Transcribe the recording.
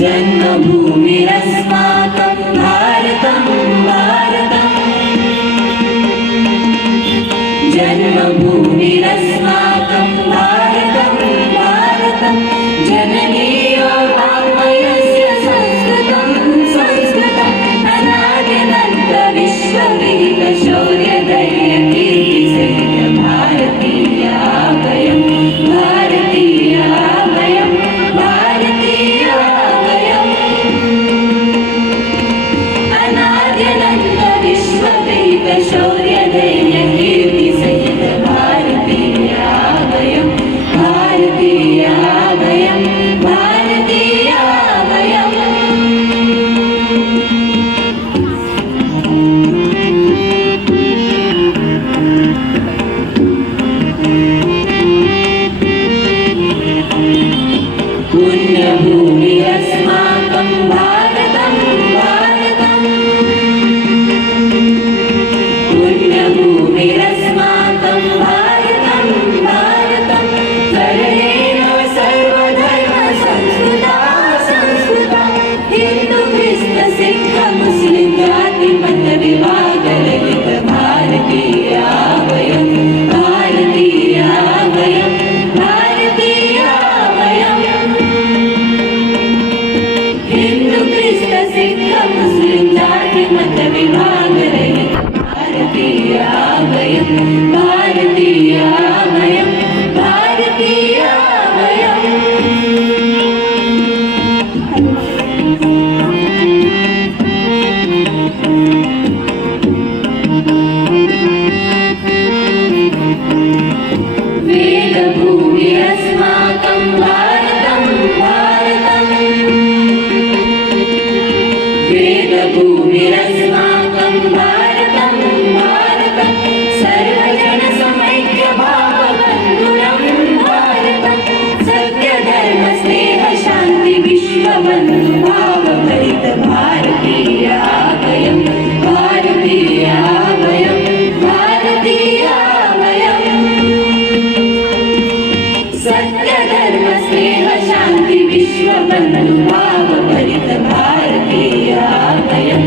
जन्मभूमिरस्माकं भारतं भारतं जन्मभूमिरस्माकं भारतं भारतं जननीयो वाङ्मयस्य संस्कृतं संस्कृतम् अनाद्यनन्त विश्ववेदशौर्यधैर्यकीर्तिसहित भारतीयाभयं भारतीयाभयं भारतीयाभयम् अनाद्यनन्त विश्ववेदशौर्यधैर्यकीर्तिसहित भारतीयाभयं भारतीयाभयं भारतीयाभयम् पुण्यभूमिरस्माकं भारतं भारतं पुण्यभूमिरस्माकं भारतं भारतं सर्वेण सर्वधर्मसंस्कृता संस्कृता हिन्दु ख्रिस्त सिक्ख मुस्लिम जातिमतविभागरहित भारतीयाभयं भारतीयाभयं भारतीयाभयम् हिन्दु ख्रिस्त सिक्ख मुस्लिम जातिमतविभागरहित भारतीयाभयं भारतीयाभयं भारतीयाभयम् वेदभूमिरस्माकं भारतं भारतं वेदभूमिरस्माकं भारतं भारतं सर्वजनसमैक्यभावबन्धुरं भारतं सत्यधर्मस्नेहशान्ति विश्वबन्धुभावभरित भारतीयाभयं भारतीयाभयं भारतीयाभयम् सत्यधर्मस्नेहशान्ति विश्वबन्धुभावभरित भारतीयाभयं